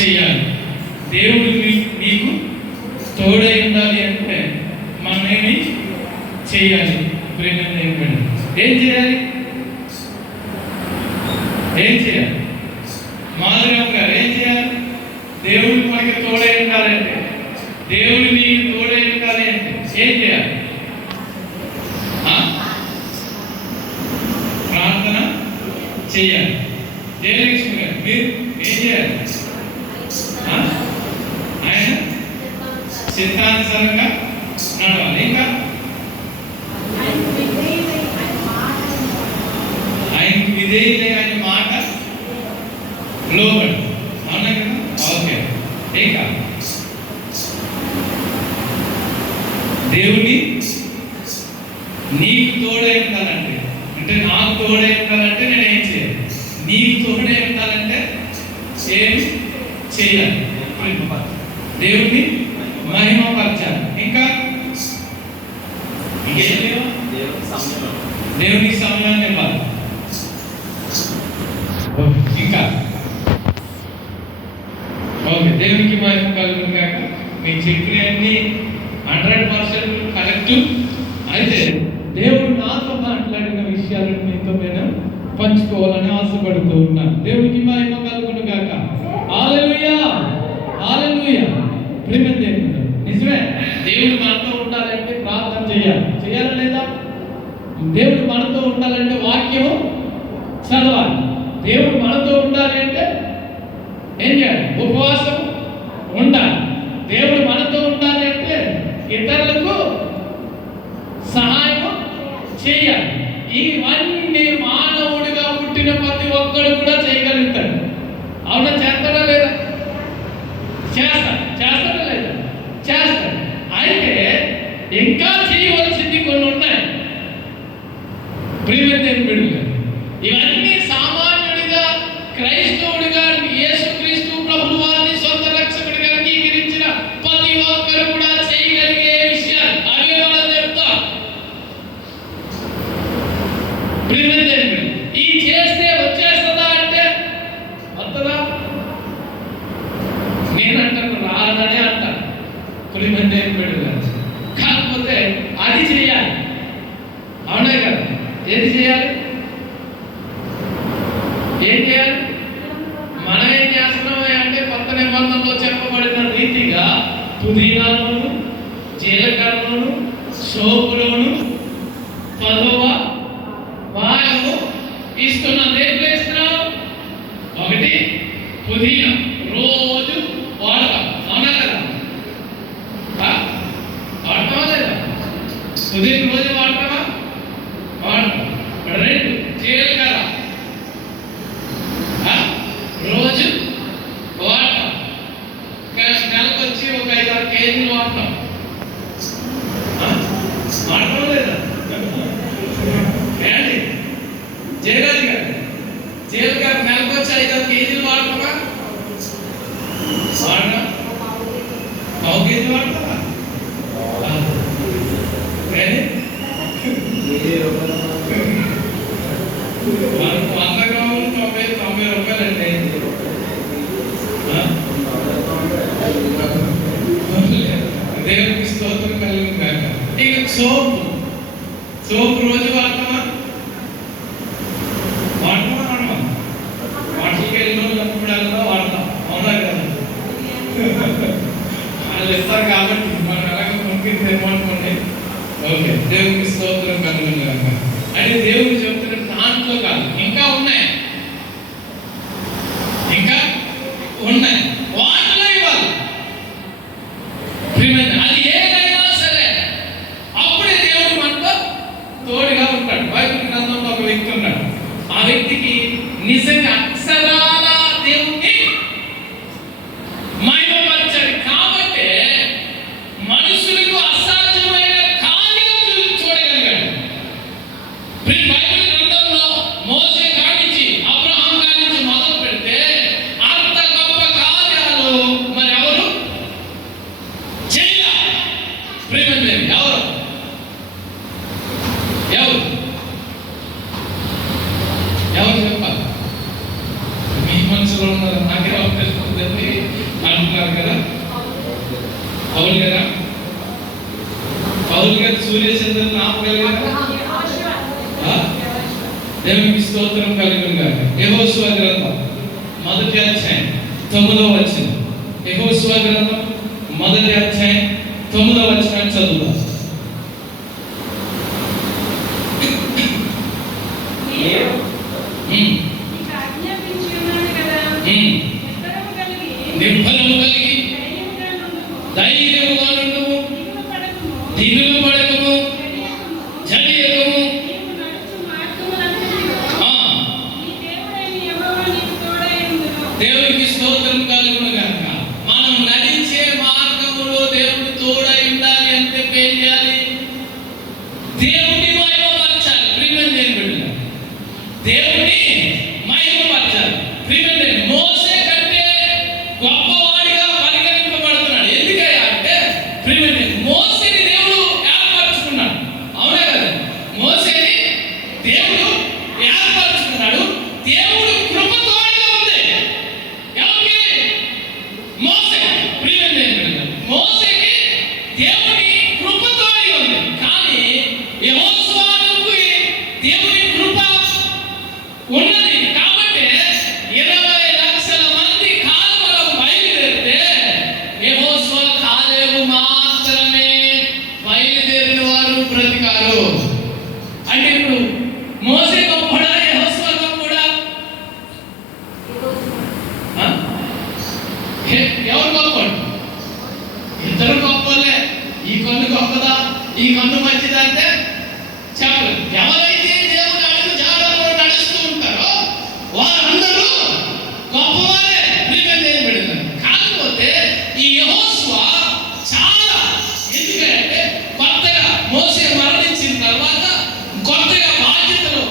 చేయాలి. దేవుడు మీకు తోడై ఉండాలి అంటే మనం ఏమి చేయాలి? ఏం చేయాలి? ఏం చేయాలి? మాధుర్యం గారు ఏం చేయాలి? దేవుడు మనకి తోడై ఉండాలంటే, దేవుడు నీకు తోడై ఉండాలి అంటే ఏం చేయాలి? ప్రార్థన చేయాలి. జయలక్ష్మి గారు మీరు ఏం చేయాలి? ఆయన చిత్తానుసారంగా నడవాలి. ఇంకా ఆయనకు విధేయులే, ఆయన మాట లోబడి. అవునా కదా? ఓకే. ఇంకా దేవుని నీకు తోడై ఉండాలంటే, అంటే నాకు తోడై ఉండాలంటే నేను ఏం చేయాలి? నీకు తోడై ఉండాలంటే ఏం చేయాలి? దేవుని మహిమపరచాలి. ఇంకా దేవునికి సమయాన్ని ఇవ్వాలి. ఇంకా ఓకే, దేవునికి మహిమ కలుగును గాక. మీకు చెప్పినవన్నీ 100% కరెక్ట్. అయితే దేవుడు నాతో మాట్లాడిన విషయాలను మీతో నేను పంచుకోవాలని ఆశపడుతూ ఉన్నాను. దేవునికి మహిమ కలుగును గాక. హల్లెలూయా, హల్లెలూయా. ప్రేమ దేవుడు నిజమే. దేవుడు మనతో ఉండాలంటే ప్రార్థన చేయాలి. చేయాలా లేదా? దేవుడు మనతో ఉండాలంటే వాక్యము చదవాలి. దేవుడు మనతో ఉండాలి అంటే ఏం చేయాలి? ఉపవాసం ఉండాలి. దేవుడు మనతో ఉండాలి అంటే ఇతరులకు సహాయం చేయాలి. ఇవన్నీ మానవుడిగా పుట్టిన ప్రతి ఒక్కడు కూడా చేయగలుగుతాడు. అవునా? చేస్తాడా లేదా? చేస్తాడా లేదా? చేస్తాడు. అయితే ఇంకా చేయవలసింది కొన్ని ఉన్నాయి. ప్రియమైన బిడ్డలు, ఇవన్నీ సామాన్యుడిగా క్రైస్తవుడిగా యేసుక్రీస్తు ప్రభువు వారిని సొంత రక్షకుడిగా అంగీకరించిన ప్రతి ఒక్కరు కూడా చేయగలిగే విషయాలు. అవి మనం చెప్తాం. ప్రియమైన ఈ చేస్తే వచ్చేస్తుందా అంటే వస్తుందా? నేనంటాను రాదనే అంటాను. ప్రియమైన బిడ్డలు, కాకపోతే అది చేయాలి. అవునా కదా? ఏది చేయాలి? ఏం చేయాలి? మనం ఏం చేస్తున్నాం అంటే కొత్త నిబంధనలో చెప్పబడిన రీతిగా పుదీనాలోను, జీలకర్రలోను, సోపులోను 10వ భాగము ఇస్తున్నాం. దేంట్లో ఇస్తున్నాం? ఒకటి పుదీనా రోజు వాడతాం. అవునా కదా? వాడతామా లేదా? పుదీనా రోజు వాడతామా? వాడతాం. 2 జీలకర్ర రోజు వాడతాం. నెలకు వచ్చి ఒక 5-6 కేజీలు వాడతాం. వాడటం లేదా? ఏంటి జయరాజు గారు, జీలకర్ర నెలకు వచ్చి 5-6 కేజీలు వాడతామా? వాడరా? 1 కేజీ వాడతామా? 100 గ్రాములు 90 రూపాయలండి. దేవునికి స్తోత్రం కలుగును గాక. ఇక సోపు రోజు వాడతామా? వాటికి వెళ్ళినప్పుడు వాడతాం. అవునా కదా? వాళ్ళు ఇస్తారు కాబట్టి మనం ఎలాగో కొనుక్కి తెరమనుకోండి. ఓకే, దేవునికి స్తోత్రం కలుగును గాక. అంటే దేవుడు చెప్తున్న దాంట్లో కాదు, ఇంకా ఉన్నాయి వాటిలో ఇవ్వాలి. అది ఏదైనా సరే అప్పుడే దేవుడు మనతో తోడుగా ఉంటాడు. బైబిల్ గ్రంథంలో ఒక వ్యక్తి ఉన్నాడు. ఆ వ్యక్తికి నిజంగా అక్షరాల దేవుణ్ణి మహిమపరచాడు. కాబట్టి మనుషులకు అసాధ్యమైన కార్యాలు చూడగలిగాడు. బైబిల్ గ్రంథంలో మోసే కానించి అబ్రహాం కానించి మొదలు పెడితే అంత గొప్ప పౌలు గారా? పౌలు గారు సూర్యచంద్రులను ఆపగలిగారా? దేవునికి స్తోత్రం కలుగును గాక. యెహోషువ గ్రంథం 1వ అధ్యాయం 9వ వచనం. యెహోషువ గ్రంథం 1వ అధ్యాయం 9వ వచనం చదువుదాం. నిర్భయము కలిగి ధైర్యముగా నుండుము, దిగులు పడకము, జడియకము. దేవునికి స్తోత్రం కలుగును గాక. మనం నడిచే మార్గములో దేవుడు తోడై ఉండాలి అంటే ఏం చేయాలి? దేవుని మహిమపరచాలి. ప్రియమైన దేవుని బిడ్డలారా, దేవుని మహిమపరచాలి. ప్రియమైన మోసే కంటే గొప్పవాడిగా పరిగణింపబడుతున్నాడు. ఎందుకయ్యా అంటే ప్రియమైన మోసేని దేవుడు ఏర్పరచుకున్నాడు. అవునా కదా? మోసేని దేవుడు ఏర్పరచుకున్నాడు. దేవుడు కృపతో మోసేకి దేవుని కృపతోడి ఉంది. కానీ యెహోషువకి దేవుని కృప ఉన్నది. కాబట్టి 20 లక్షల మంది కాల్వలో బయలుదేరితే యెహోషువ కాలేబు మాత్రమే బయలుదేరిన వారు బ్రతికారు. అంటే ఇప్పుడు మోసే గొప్పడా, యెహోషువ గొప్పడా? ఎవరు గొప్పడు? ఇద్దరు గొప్పలే. ఈ కన్ను గొప్పదా, ఈ కన్ను మంచిదా అంటే చెప్పలేదు. ఎవరైతే దేవుని అడుగు జాడలో నడుస్తూ ఉంటారో వారందరూ గొప్పవారే. ప్రియమైన బిడ్డలారా, కాకపోతే ఈ యెహోషువ చాలా, ఎందుకంటే కొత్తగా మోసే మరణించిన తర్వాత కొత్తగా బాధ్యతలు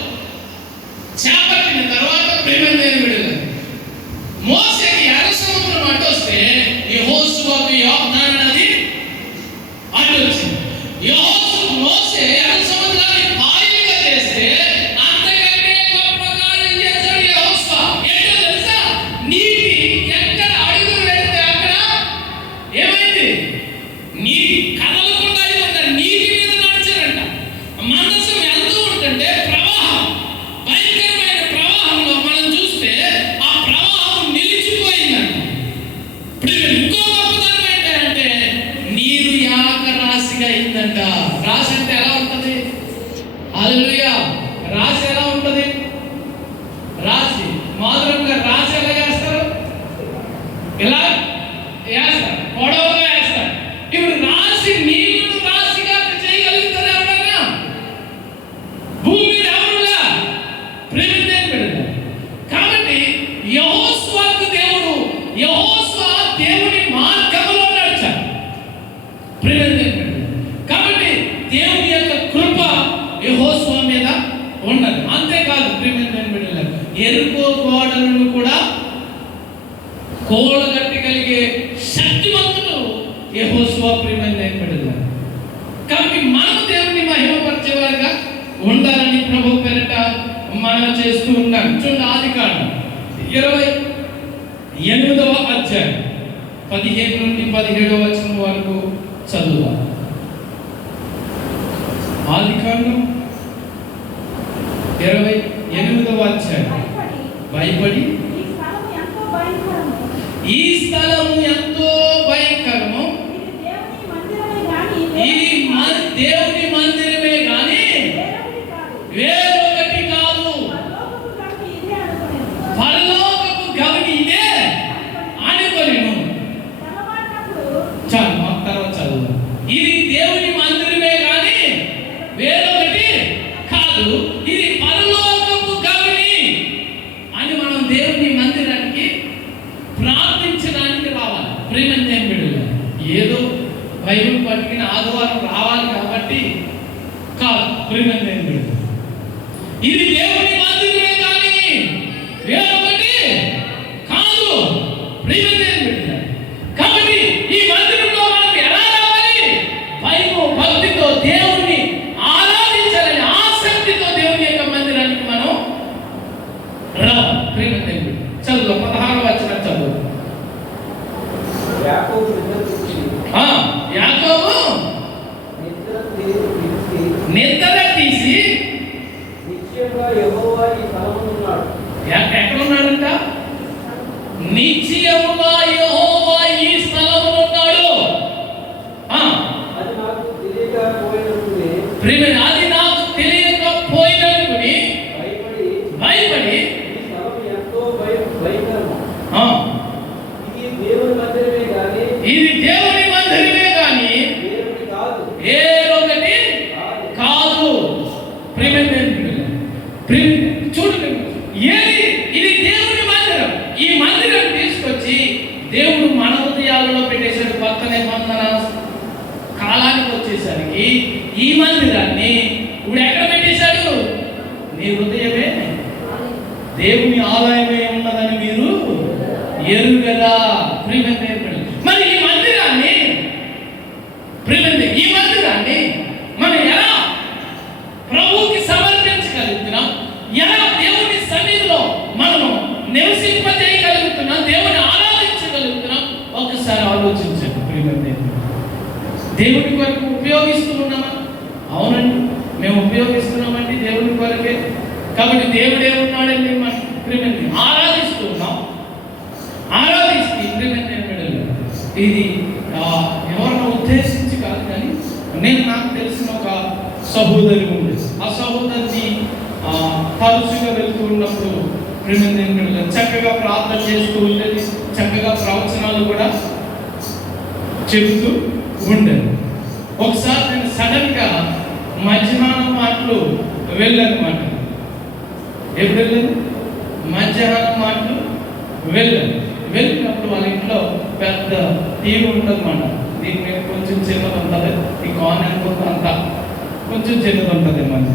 చేపట్టిన తర్వాత ప్రియమైన బిడ్డలారా, మోసేకి ఎర్ర సముద్రం అడ్డొస్తే యెహోషువకు యోర్దాను నది అడ్డొచ్చింది. మోసే ఎర్ర సముద్రాన్ని పాయలుగా చేస్తే అంతకంటే గొప్ప కార్యం చేశాడు యెహోషువ. ఏంటో తెలుసా? నీటి ఎక్కడ అడుగులు పెడితే అక్కడ ఏమైంది? నీటి కదలకుండా నీటి మీద నడిచారంట. మనసు వెళ్తూ ఉంటుంటే ప్రవాహం, భయంకరమైన ప్రవాహంలో మనం చూస్తే ఆ ప్రవాహం నిలిచిపోయిందంట. ఇంకో గొప్పతనం ఏంటంటే నీరు యాక రాశిగా అయిందంట. రాశి అంటే ఎలా ఉంటది? హల్లెలూయా. రాశి ఎలా ఉంటది? రాశి మామూలుగా రాశి ఎలా చేస్తారు? ఇలా వేస్తారు, పొడవుగా వేస్తారు. ఇప్పుడు రాశి నీళ్లు రాశిగా చేయగలుగుతారు ఎవరైనా? భూమి మీద ఎవరులా ప్రేమించే పెడతారు. కాబట్టి యెహోషువకు దేవుడు, యెహోషువ దేవుని మార్గంలో నడిచాడు. కాబట్టి దేవుని యొక్క కృప యెహోషువ మీద ఉన్నది. అంతేకాదు ప్రియమైన బిడ్డలారా, ఎరుకో గోడలను కూడా కూలగట్టగలిగే శక్తివంతుడు యెహోషువ. ప్రియమైన బిడ్డలారా, కాబట్టి మనం దేవుని మహిమపరిచేవారుగా ఉండాలని ప్రభు పేరిట మనం చేస్తూ ఉన్నాం. చూడండి, ఆదికాండం 28వ అధ్యాయం 15 నుండి 17వ వచనం వరకు చదువుదాం. ఆదికాండం 28వ అధ్యాయం. భయపడి ఈ స్థలము ఎంతో భయంకరము, ఇది దేవుని మందిరమే గాని వేరొకటి కాదు, పరలోకపు గవిని ఇదే అనుకొనెను. చాలు, తర్వాత చదువు. ఇది దేవుని మందిరమే గాని వేరొకటి కాదు, ఇది పరలోకపు గవిని అని మనం దేవుని మందిరానికి ప్రార్థించడానికి రావాలి. ప్రియమైన బిడ్డలారా, ఏదో బైబిల్ పట్టుకుని ఆదివారం రావాలి కాబట్టి కాదు. ప్రియమైన బిడ్డలారా, ఇది దేవుని మందిరమే కానీ వేరొకటి కాదు. ప్రియమైన బిడ్డలారా, కాబట్టి ఈ మందిరంలో మనం ఎలా రావాలి? భక్తితో దేవుణ్ణి ఆరాధించాలని ఆసక్తితో దేవుని యొక్క మందిరానికి మనం రావాలి. ప్రియమైన బిడ్డలారా, చదువు 16వ వచనం చదువు. ఇది దేవుని మందిరమే కానీ ఏదొకటి కాదు. చూడండి, ఏది ఇది దేవుని మందిరం. ఈ మందిరం తీసుకొచ్చి దేవుడు మన హృదయాలలో పెట్టేశాడు. కొత్త నిబంధన కాలానికి వచ్చేసరికి ఈ మందిరాన్ని ఇప్పుడు ఎక్కడ పెట్టేశాడు? నీ హృదయమే దేవుని ఆలయమే ఉన్నదని మీరు ఎరుగరా. మరి ఈ మందిరాన్ని మనం ఎలా ప్రభువుకి సమర్పించగలుగుతున్నాం? ఎలా దేవుని సన్నిధిలో మనం నివసింపజేయగలుగుతున్నాం? దేవుని ఆరాధించగలుగుతున్నాం? ఒక్కసారి ఆలోచించండి. దేవుని కొరకు ఉపయోగిస్తూ ఉన్నామా? అవునండి, మేము ఉపయోగిస్తున్నామండి దేవుని కొరకే. కాబట్టి దేవుడే ఉన్నాడండి. మనం ఆరాధిస్తూ ఉన్నాం. ఆరాధిస్తే ఇది ఎవరినో ఉద్దేశించి కాదు, కానీ నాకు తెలిసిన ఒక సహోదరి ఉంది. ఆ సహోదరిని తరచుగా వెళ్తూ ఉన్నప్పుడు చక్కగా ప్రార్థన చేస్తూ ఉండేది, చక్కగా ప్రవచనాలు కూడా చెబుతూ ఉండేది. ఒకసారి నేను సడన్గా మధ్యాహ్నం మాటలు వెళ్ళానమాట. ఎప్పుడు వెళ్ళాను? మధ్యాహ్నం మాటలు వెళ్ళినప్పుడు వాళ్ళ ఇంట్లో పెద్ద టీవీ ఉంటుందన్నమాట. దీని మీద కొంచెం చిన్నది ఉంటుంది, ఈ కాన్ అనుకుంటూ అంతా కొంచెం చిన్నది ఉంటుంది. మధ్య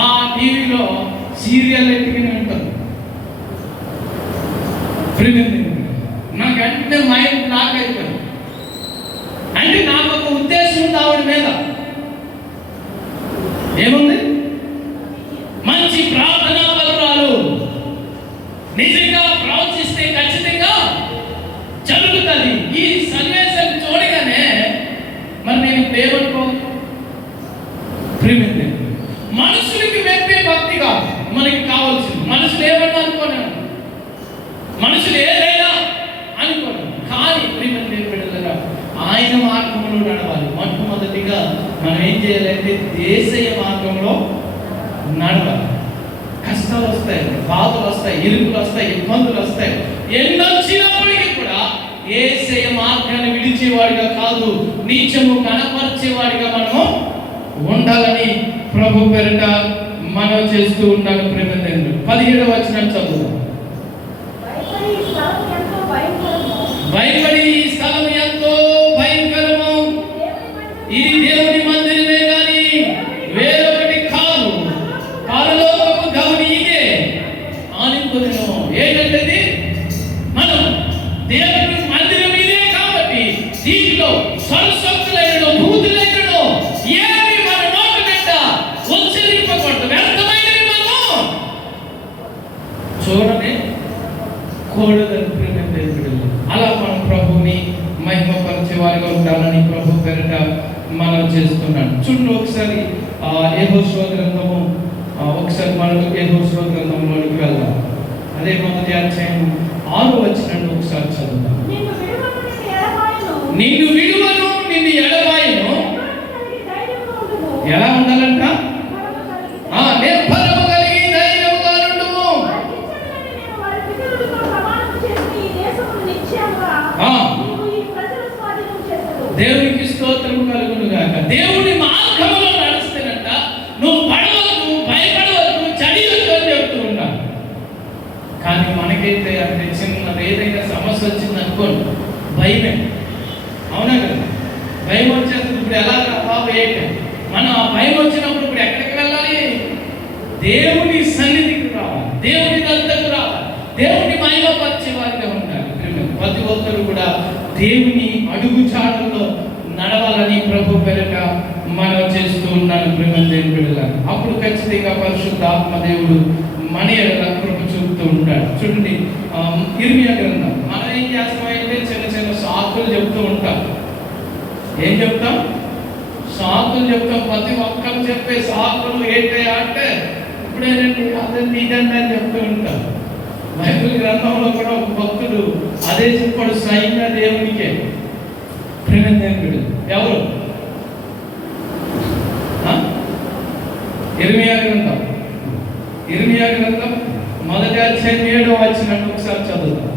ఆ టీవీలో సీరియల్ ఎట్టుకుని ఉంటుంది. నాకు వెంటనే మైండ్ బ్లాక్ అయిపోయింది. అంటే నాకు ఒక ఉద్దేశం ఉంది ఆవిడ మీద. ఏముంది? మంచి ప్రార్థనా పరురాలు, నిజంగా ప్రవచిస్తే ఖచ్చితంగా జరుగుతుంది. ఈ సన్నివేశం చూడగానే మరి నేను ఏమనుకో, మనుషులకి మెప్పే భక్తి కాదు మనకి కావాల్సింది. మనుషులు ఏమన్నా అనుకోను, మనుషులు ఏదైనా అనుకోను, కానీ బిడ్డలారా ఆయన మార్గంలో నడవాలి. మొట్టమొదటిగా మనం ఏం చేయాలంటే దేశీయ మార్గంలో నడవాలి. కష్టాలు వస్తాయి, బాధలు వస్తాయి, ఇరుకులు వస్తాయి, ఇబ్బందులు వస్తాయి. ఎన్నో వచ్చినప్పటికీ కూడా యేసయ్య మార్గాన్ని విడిచేవాడిగా కాదు, నీచము కనపరిచేవాడిగా మనము ఉండాలని ప్రభు పేరిట మనం చేస్తూ ఉండాలి. ప్రేమదేవుడు 17వ వచనం చదువుదాం. భయపడి ఈ స్థలం ఎంతో భయంకరము, ఇది దేవుని మందిరమే కానీ వేరొకటి కాదు, పరలోకపు గవని ఇదే ఆనుకొనెను. ఏంటంటే మనం దేవుని మందిరం ఇదే కాబట్టి దీంట్లో సరస్వతులైనను భూతులైనను ఏమి మన నోటి వెంట ఉచ్చరింపకూడదు, వ్యర్థమైనవి మనము చూడనే కూడదని. అలా మనం ప్రభుని మహిమపరిచే వారిగా ఉండాలని ప్రభు పేరిట మనం చేస్తున్నాడు. చూడండి ఒకసారి యెహోషువ గ్రంథము, ఒకసారి మనం యెహోషువ గ్రంథంలోనికి వెళ్దాం. అదే 1వ అధ్యాయం 6వ వచనాన్ని ఒకసారి చదువుతాం. నిన్ను విడువను, నిన్ను ఎడబాయను. ఎలా ఉండాలంట? నిర్భరము కలిగి ధైర్యముగా ఉండుము. దేవునికి స్తోత్రము కలుగును గాక. దేవుని మార్గంలో నడుస్తేనంట నువ్వు పడవద్దు, భయపడవద్దు, చడియొద్దు అని చెప్తూ ఉన్నాను. కానీ మనకైతే అంటే చిన్నది ఏదైనా సమస్య వచ్చింది అనుకోండి, భయమే. అవునా కదా? భయం వచ్చేస్తుంది. ఇప్పుడు ఎలా బాబు ఏంటి మనం ఆ భయం వచ్చినప్పుడు ఇప్పుడు ఎక్కడికి వెళ్ళాలి? దేవుని సన్నిధికి రావాలి, దేవుని దగ్గరకు రావాలి, దేవుని మహిమపరిచే వారిగా ఉండాలి. ప్రతి ఒక్కరు కూడా దేవుని అడుగుచాడుల్లో నడవాలని ప్రభు పేరిట మనం చేస్తూ ఉన్నాను. ప్రేమదేవుని బిడ్డలారా, అప్పుడు ఖచ్చితంగా పరిశుద్ధ ఆత్మదేవుడు మన ఎడల కృప చూపుతూ ఉంటాడు. చూడండి ఇర్మియా గ్రంథం. మనం ఏం చేస్తామంటే చిన్న చిన్న సాకులు చెప్తూ ఉంటాం. ఏం చెప్తాం? సాకులు చెప్తాం. ప్రతి ఒక్కరు చెప్పే సాకులు ఏంటి అంటే ఇప్పుడేనండి, అదండి, ఇదండి అని చెప్తూ ఉంటాం. బైబిల్ గ్రంథంలో కూడా ఒక భక్తుడు అదే చెప్పాడు స్వయంగా దేవునికే. ప్రేమదేవుడు ఎవరు? ఇర్మియా గ్రంథం. ఇర్మియా గ్రంథం 1వ అధ్యాయం 7వ వచనం ఒకసారి చదువుతాం.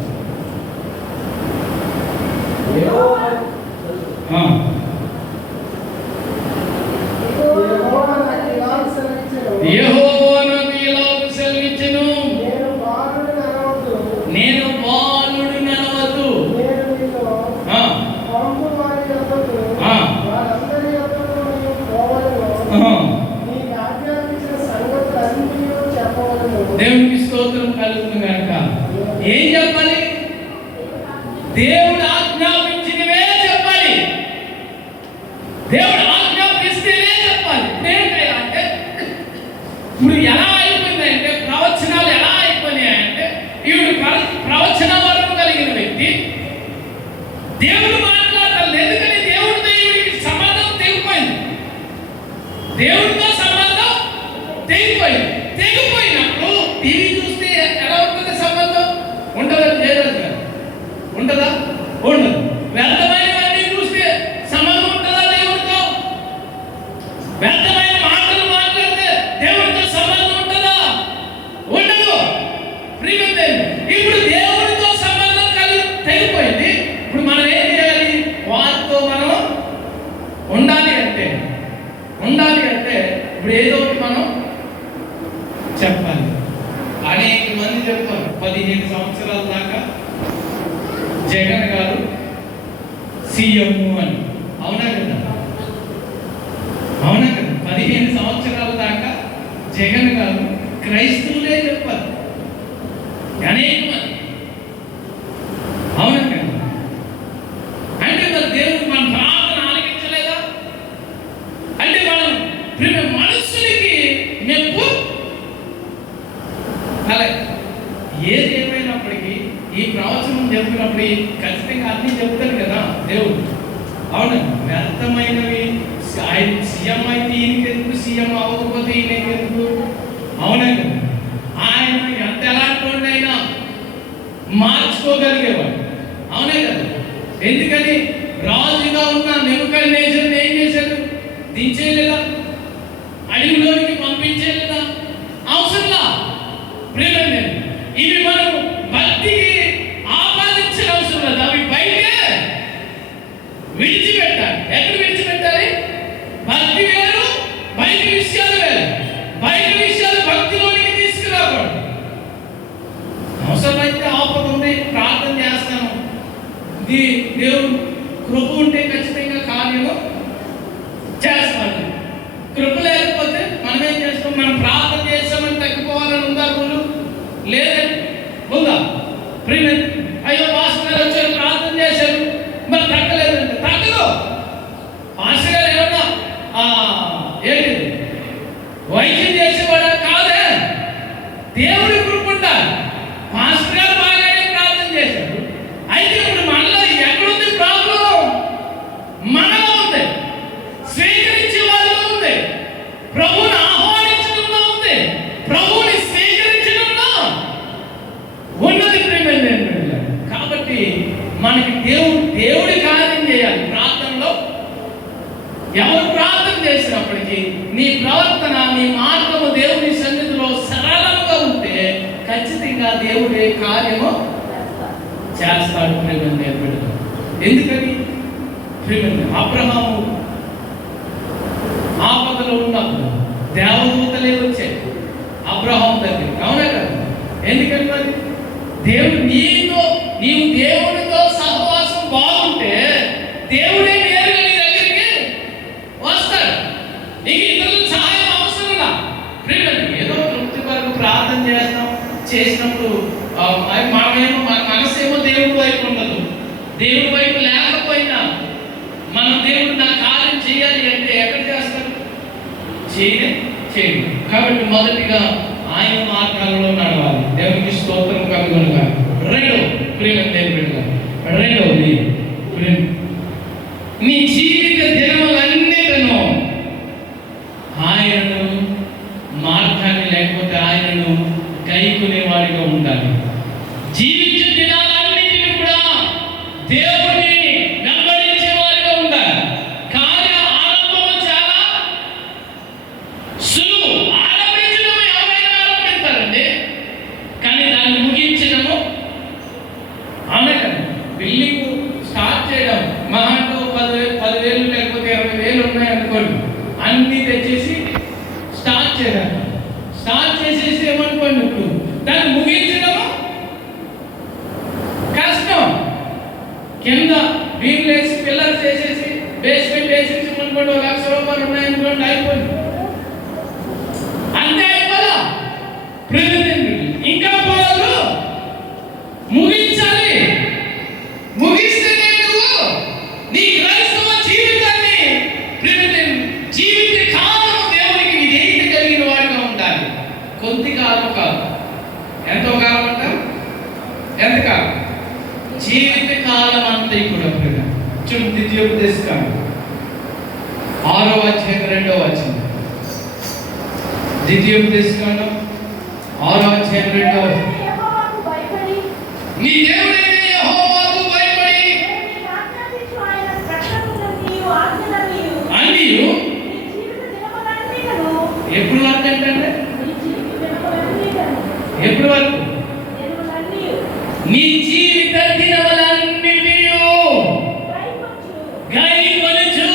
ఏం చెప్పాలి? దేవుడు ఆజ్ఞాపించినవే చెప్పాలి. దేవుడు ఆజ్ఞాపిస్తేనే చెప్పాలి. అంటే ఇప్పుడు ఎలా అయిపోయిందంటే, ప్రవచనాలు ఎలా అయిపోయినాయంటే, ఈవిడ ప్రవచన వరం కలిగిన వ్యక్తి దేవుడు మాట్లాడాలి. ఎందుకని దేవుడితో ఈవిడికి సంబంధం తెగిపోయింది. దేవుడితో సంబంధం తెగిపోయింది. తెగిపోయినప్పుడు టీవీ చూస్తే ఎలా ఉంటుంది సంబంధం? ఉండదని చేయలేదు కదా, ఉండదా? ఉండదు. వ్యర్థమైనవన్నీ చూస్తే సంబంధం ఉంటుందా దేవుడితో? వ్యర్థమైన మాటలు మాట్లాడితే దేవుడితో సంబంధం ఉంటుందా? ఉండదు. ఇప్పుడు దేవుడితో సంబంధం తెగిపోయింది. ఇప్పుడు మనం ఏం చేయాలి? వారితో మనం ఉండాలి అంటే ఇప్పుడు ఏదో ఒకటి మనం చెప్పాలి. అనేక మంది చెప్తారు 15 సంవత్సరాల దాకా జగన్ గారు సీఎం అని. అవునా కదా? 15 సంవత్సరాల దాకా జగన్ గారు క్రైస్తవులే చెప్పారు అనేక మంది. అవునా కదా? అంటే మరి దేవుడు మన ప్రార్థన ఆలకించలేదా? అంటే మనం మనుషులకి మెప్పు అలా. ఏది ఏమైనప్పటికీ ఈ ప్రవచనం చెప్పినప్పుడు ఖచ్చితంగా అన్నీ చెప్తారు కదా దేవుడు. అవును, వ్యర్థమైనవి ఆయన సీఎం అయితే ఈయనకెందుకు, సీఎం అవ్వకపోతే ఈయనకెందుకు? అవునా కదా? ఆయన ఎంత ఎలాంటి అయినా మార్చుకోగలిగేవాడు. అవునే కదా? ఎందుకని రాజుగా ఉన్న నెబుకద్నెజరుని ఏం చేశాడు? దించేయలేదా? అడవిలోనికి పంపించేయలేదా? అవసరంలా. ప్రియమైన ఇవి మనం భక్తికి ఆపాదించిన అవసరం లేదు. అవి బయటే విడిచిపెట్టాలి. ఎక్కడ విడిచిపెట్టాలి? భక్తి వేరు, బయట విషయాలు వేరు. బయట విషయాలు భక్తిలోనికి తీసుకురాకూడదు. అవసరమైతే ఆపద ఉంది, ప్రార్థన చేస్తాను, దేవుడు కృప ఉంటే ఖచ్చితంగా కార్యము చేస్తాడు. కృప లేకపోతే మనం ఏం చేస్తాం? మనం ప్రార్థన చేస్తామని తగ్గిపోవాలని ఉందా? రూలు లేదండి. ఉందా? అయ్యో పాస్టర్ గారు వచ్చారు, ప్రార్థన చేశారు, మరి తగ్గలేదంటే తగ్గదు. పాస్టర్ గారు ఏమన్నా ఏంటి వైద్యం చేసేవాడా? కాదే. దేవుడి కృప ఉండాలి. పాస్టర్ గారు బాగానే ప్రార్థన చేశారు. అయితే ఇప్పుడు మనలో ఎక్కడుంది ప్రాబ్లం? మనలో ఉంది. స్వీకరించే వాళ్ళలో ఉంది. ప్రభువుని ఆహ్వానించడంలో ఉంది. ప్రభువుని స్వీకరించడంలో ఉన్నది. ప్రియమైన కాబట్టి మనకి దేవుడి కార్యం చేయాలి. ప్రార్థనలో ఎవరు ప్రార్థన చేసినప్పటికీ నీ ప్రవర్తన, నీ మార్గము దేవుని సన్నిధిలో సరళంగా ఉంటే ఖచ్చితంగా దేవుడే కార్యము చేస్తాడు. ఎందుకని? అబ్రహాము ఆపదలో ఉన్నప్పుడు దేవదూతలే వచ్చాయి అబ్రహాం దగ్గర. అవునా కదా? ఎందుకని? మరి నీవు దేవుడితో సహవాసం బాగుంటే దేవుడే నేరుగా నీ దగ్గరికి వస్తాడు. నీకు ఇతరుల సహాయం అవసరంలా. ఏదో తృప్తి వరకు ప్రార్థన చేసినప్పుడు మనమేమో మన మనసేమో దేవుడి వైపు ఉండదు. దేవుడి వైపు లేకపోయినా మనం దేవుడు నా కార్యం చేయాలి అంటే ఎక్కడ చేస్తారు? చేయండి. కాబట్టి మొదటిగా ఆయన మార్గాలలో నడవాలి. దేవునికి స్తోత్రం కలుగునుగా. రెండవది నీ జీవిత దినములన్నిటిను ఆయనను మార్గాన్ని లేకపోతే ఆయనను గైకొనేవాడిగా ఉండాలి. జీవించే దినాలన్నిటిని కూడా దేవుని వెంబడించే వారిగా ఉండాలి. కార్య ఆరంభం చాలా సులువు. ఆరంభించడం ఎవరైనా ఆరంభిస్తారండి, కానీ దాన్ని ముగించడము అవునా కదా? బిల్డింగ్ స్టార్ట్ చేయడం మహాంటూ 10,000 లేకపోతే 20,000 ఉన్నాయనుకోండి, అన్ని తెచ్చేసి స్టార్ట్ చేయడం. స్టార్ట్ చేసేసి ఏమనుకోండి, ఇప్పుడు దాన్ని ముగించడము కష్టం. కింద బీమ్ వేసి పిల్లర్ చేసేసి బేస్మెంట్ వేసేసి అనుకోండి, 1,00,000 రూపాయలు ఉన్నాయనుకోండి, అయిపోయింది. అంతే అయిపోదా? ఇంకా పోదు. జీవిత కాలం అంతా కూడా ప్రియులారా. చూడండి ద్వితీయోపదేశకాండం 6వ అధ్యాయం 2వ వచనం. ద్వితీయోపదేశకాండం 6వ అధ్యాయం 2వ వచనం. నీ దేవుడైన యెహోవాకు భయపడి అన్నియు ఎప్పుడు వరకు ఏంటంటే ఎప్పుడు వరకు నీ జీవిత దినములన్నిటియు గైకొనుచు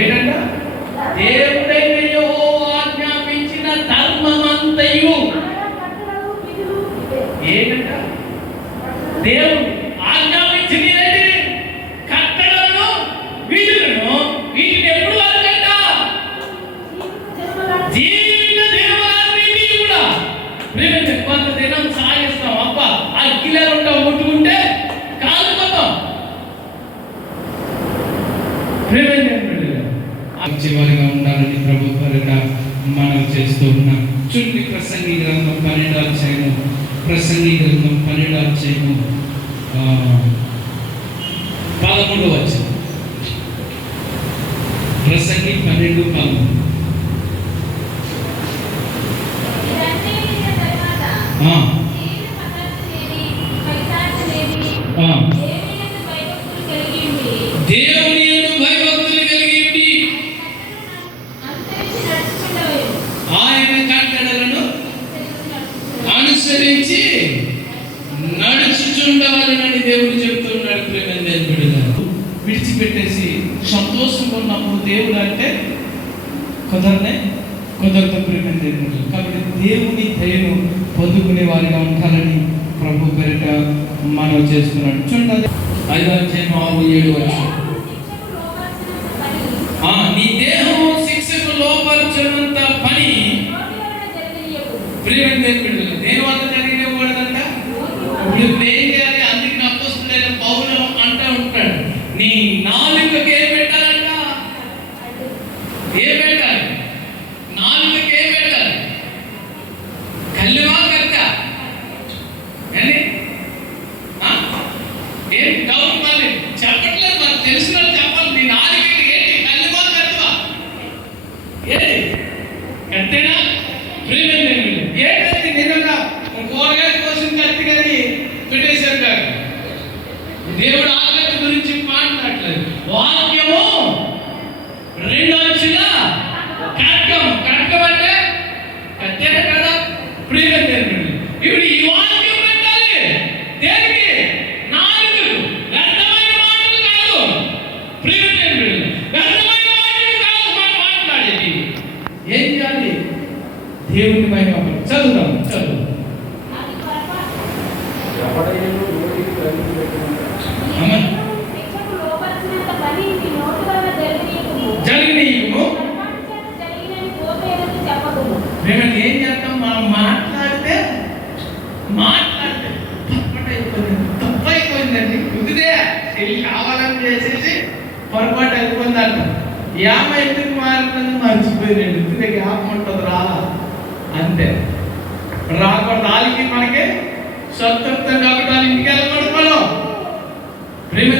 ఏంటంట దేవుడైన యెహోవా ఆజ్ఞాపించిన ధర్మమంతయు. ఏంటంట దేవుడు ఆజ్ఞాపించిన కట్టడలను విధులను వీటిని ఎప్పుడు వరకంట జీవిత దినములన్నిటి కూడా. కొంత దినం సాగిస్తాం, అబ్బా అగ్గిలో ఉంటాం, ముట్టుకుంటే కాలిపోతాం. చివరిగా ఉండాలని ప్రభు పరంగా మనం చేస్తూ ఉన్నాం. చూడండి ప్రసంగి గ్రంథం 12వ అధ్యాయము, ప్రసంగి గ్రంథం 12వ అధ్యాయము 13వ వచనం. ప్రసంగి 12:13. దేవుని యందు భయభక్తులు కలిగి ఆయన కట్టడలను అనుసరించి నడుచుచుండవాలని దేవుడు చెప్తున్నాడు. ప్రేమ దేవుడు విడిచిపెట్టేసి సంతోషంగా ఉన్నప్పుడు దేవుడు అంటే కుదరదు ప్రేమ దేవుడు. కాబట్టి దేవుని దయను పొందుకునే వారిగా ఉండాలని ప్రభు పేరిట మనం చేస్తున్నాడు. చూడండి 5వ అధ్యాయం 6-7 వచనం. నీ దేహము శిక్షకు లోపరచనంత పని ప్రేమ దేవుడు దేని వల్ల జరిగినకూడదంట. ఇప్పుడు ఏం చేయాలి? అందుకని అపోస్తలుడైన పౌలు అంటూ ఉంటాడు, నీ నాలుకకి ఏం పెట్టాలంట? ఏం పెట్టాలి? నాలుకకి ఏం పెట్టాలి? కళ్ళువా కక్క? ఏం డౌట్? మళ్ళీ చెప్పట్లేదు, మరి తెలిసిన చెప్పాలి. నీ నాలుకకి ఏంటి? కళ్ళువా కక్కవా? ఏంటి కత్తేనా? ప్రేమ ఏంటది? నిజంగా కూరగాయల కోసం కత్తి కానీ పెట్టేశారు కాదు. దేవుడు ఆకలి గురించి మాట్లాడలేదు. వాక్యము 2 అంచుల ఖడ్గం. ఖడ్గం అంటే కత్తే కదా. ప్రేమ దేవుడు ఇప్పుడు ఈ వాక్యం పెట్టాలి దేనికి? నాలుకలు. వ్యర్థమైన మాటలు కాదు. ప్రేమ దేవుడు వ్యర్థమైన మాటలు కాదు మాట్లాడేది. ఏం చేయాలి? దేవుని మహిమ. చదువుదాం, చదువు. జరిగినీయము. మేము ఏం చేస్తాం? మనం మాట్లాడితే తప్పు అయిపోయిందండి. ఇదిదే చెల్లి కావాలని చేసేసి పొరపాటు అయిపోయిందంట. యామ ఎందుకు మారుతుంది? మర్చిపోయిందండి. ఇదిదే యామ ఉంటుంది రాలా అంతే. రాకూడదు. వాళ్ళకి మనకి స్వతంత్రం కాబట్టి వాళ్ళ ఇంటికి వెళ్ళకూడదు మనం. ప్రేమ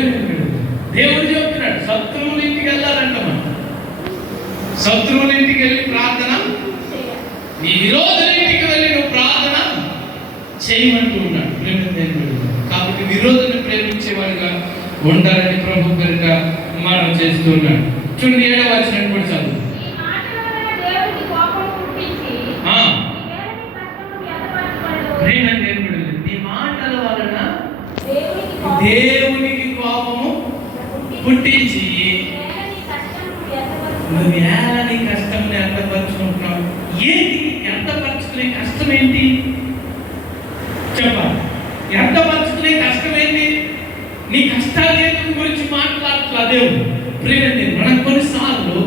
దేవుడు చెప్తున్నాడు శత్రువుల ఇంటికి వెళ్ళాలంట. మనం శత్రువుల ఇంటికి వెళ్ళి ప్రార్థన, నీ విరోధుల ఇంటికి వెళ్ళి నువ్వు ప్రార్థన చేయమంటూ ఉన్నాడు. ప్రేమ దేవుడు. కాబట్టి విరోధులను ప్రేమించేవాడిగా ఉండాలని ప్రభు పేరిట మనం చేస్తున్నాడు. చూడండి 7వ వచనం కూడా చదువు. నీ మాటల వలన దేవునికి కోపము పుట్టించి నువ్వు ఎలా నీ కష్టం ఎంతపరుచుకుంటున్నావు? ఏంటి ఎంతపరుచుకునే కష్టం ఏంటి చెప్పాలి. ఎంతపరుచుకునే కష్టం ఏంటి? నీ కష్టాల గురించి మాట్లాడుతున్నా దేవుడు. ప్రేమ మనం కొన్నిసార్లు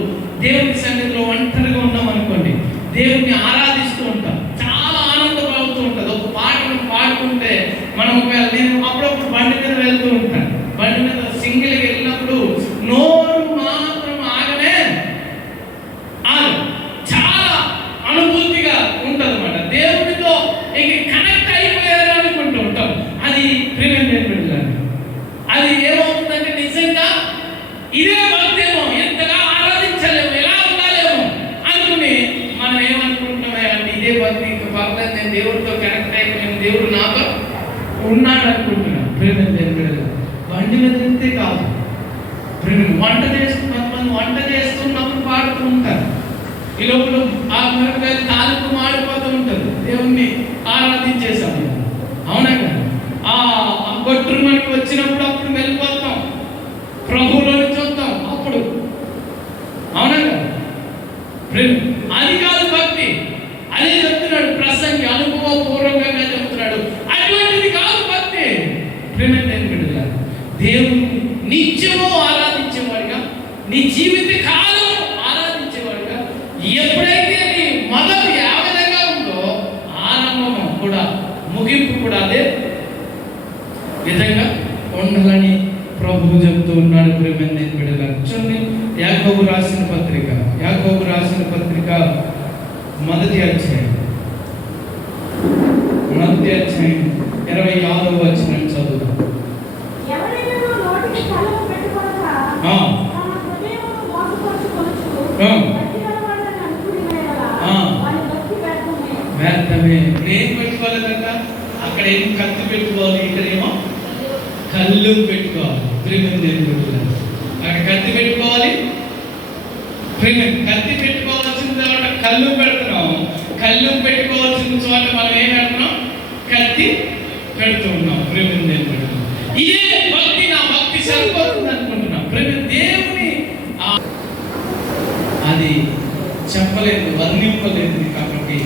దేవుని సన్నిధిలో ఒంటరిగా ఉన్నాం అనుకోండి, దేవుడిని ఆరాధిస్తూ ఉంటాం, చాలా ఆనందపడుతూ ఉంటుంది. ఒక పాటను పాడుకుంటే మనం నేను అప్పుడప్పుడు బండి మీద వెళ్తూ ఉంటాను. బండి మీద సింగిల్ ఇదే భక్తేమో, ఎంతగా ఆరాధించలేము, ఎలా ఉండాలేమో అనుకుని మనం ఏమనుకుంటున్నామే అంటే ఇదే భక్తి, ఇంకా పర్లేదు, నేను దేవుడితో కనెక్ట్ అయిపోయాను, దేవుడు నాతో ఉన్నాడు అనుకుంటున్నాను. ప్రేమ బండి మీద తింటే కాదు, వంట కొంతమంది వంట చేస్తున్నప్పుడు పాడుతూ ఉంటారు, ఈ లోపల ఆ మిరపకాయ తాలూకు మాడిపోతూ ఉంటుంది, దేవుణ్ణి ఆరాధించేసాము. అవునా కదా? ఆ గొట్టురు మనకి వచ్చినప్పుడు అప్పుడు వెళ్ళిపోతాం, ప్రభువులోని చూస్తాం అప్పుడు. అవునా కదా? అది కాదు భక్తి. అదే చెప్తున్నాడు ప్రసంగి, అనుభవపూర్వకంగా చెప్తున్నాడు. అటువంటిది కాదు భక్తి. దేవుడు నిత్యము ఆరాధించేవాడిగా, నీ జీవిత కాలం ఆరాధించేవాడిగా, ఎప్పుడైతే నీ మొదలు ఏ విధంగా ఉందో ఆరంభం కూడా ముగింపు కూడా అదే విధంగా ఉండాలని ప్రభువు చెప్తూ ఉన్నాడు. ప్రేమని బిడ్డలారా, చూడండి యాకోబు రాసిన పత్రిక మొదటి అధ్యాయం 26వ వచనం చదువుదాం. వ్యర్థమే. ఏం పెట్టుకోవాలంట? అక్కడ ఏం కత్తి పెట్టుకోవాలి, ఇక్కడేమో కళ్ళు పెట్టుకోవాలి. అక్కడ కత్తి పెట్టుకోవాలి, కత్తి పెట్టుకోవాల్సిన చోట కళ్ళు పెడుతున్నాం, కళ్ళు పెట్టుకోవాల్సిన చోట మనం ఏం పెడుతున్నాం? కత్తి పెడుతూ ఉన్నాం. ఇదే భక్తి, నా భక్తి సరిపోతుంది అనుకుంటున్నాం. దేవుని అది చెప్పలేదు, వర్ణింపలేదు. కాబట్టి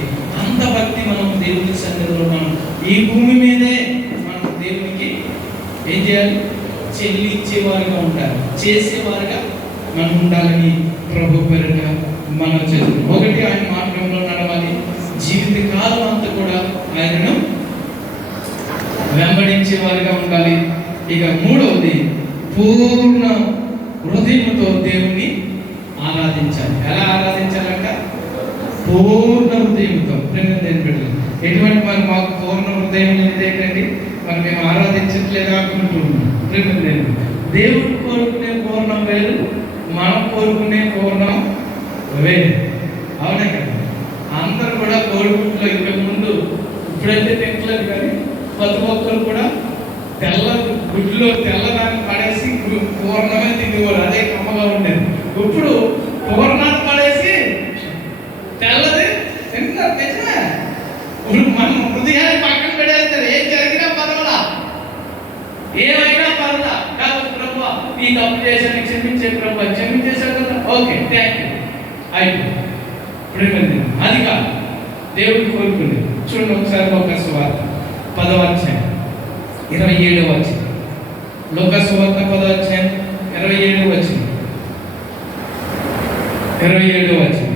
అంత భక్తి మనం దేవుని సన్నిధిలో మనం ఈ భూమి మీదే మనం దేవునికి ఏం చేయాలి? చెల్లించేవారుగా ఉండాలి, చేసేవారుగా మనం ఉండాలని ప్రభు పేరుగా మనం చేస్తున్నాం. ఒకటి, ఆయన మార్గంలో నడవాలి, జీవిత కాలం అంతా కూడా ఆయనను వెంబడించేవారుగా ఉండాలి. ఇక మూడవది, పూర్ణ హృదయంతో దేవుణ్ణి ఆరాధించాలి. ఎలా ఆరాధించాలంట? పూర్ణ హృదయంతో. ఎటువంటి మరి మాకు పూర్ణ హృదయం లేదేంటండి, మరి మేము ఆరాధించట్లేదు అనుకుంటున్నాం. దేవుడు కోరుకునే పూర్ణం వేరు, మనం కోరుకునే పూర్ణం వేరు. అవునా కదా? అందరూ కూడా కోరుకుంటున్నారు. ఇంతకు ముందు ఇప్పుడైతే తింటలేదు, కానీ ప్రతి ఒక్కరు కూడా తెల్ల గుడ్లో తెల్లదాన్ని పడేసి పూర్ణమే తినేవాడు, అదే కమ్మగా ఉండేది. ఇప్పుడు పూర్ణాన్ని పడేసి తెల్లది తింటున్నారు. నిజమే. ఇప్పుడు మనం హృదయాన్ని పక్కన పెట్టేస్తారు, ఏం జరిగినా పర్వాలా, ఏమైనా పర్వాలా. కాబట్టి ప్రభు ఈ తప్పు చేశాను, క్షమించే ప్రభు, క్షమించేశారు కదా, ఓకే థ్యాంక్ యూ అయిపోయింది. ఇప్పుడు అది కాదు దేవుడికి కోరుకునేది. చూడండి ఒకసారి లోక సువార్త 10వ అధ్యాయం 27వ వచనం. లోక సువార్త 10వ అధ్యాయం 27వ వచనం.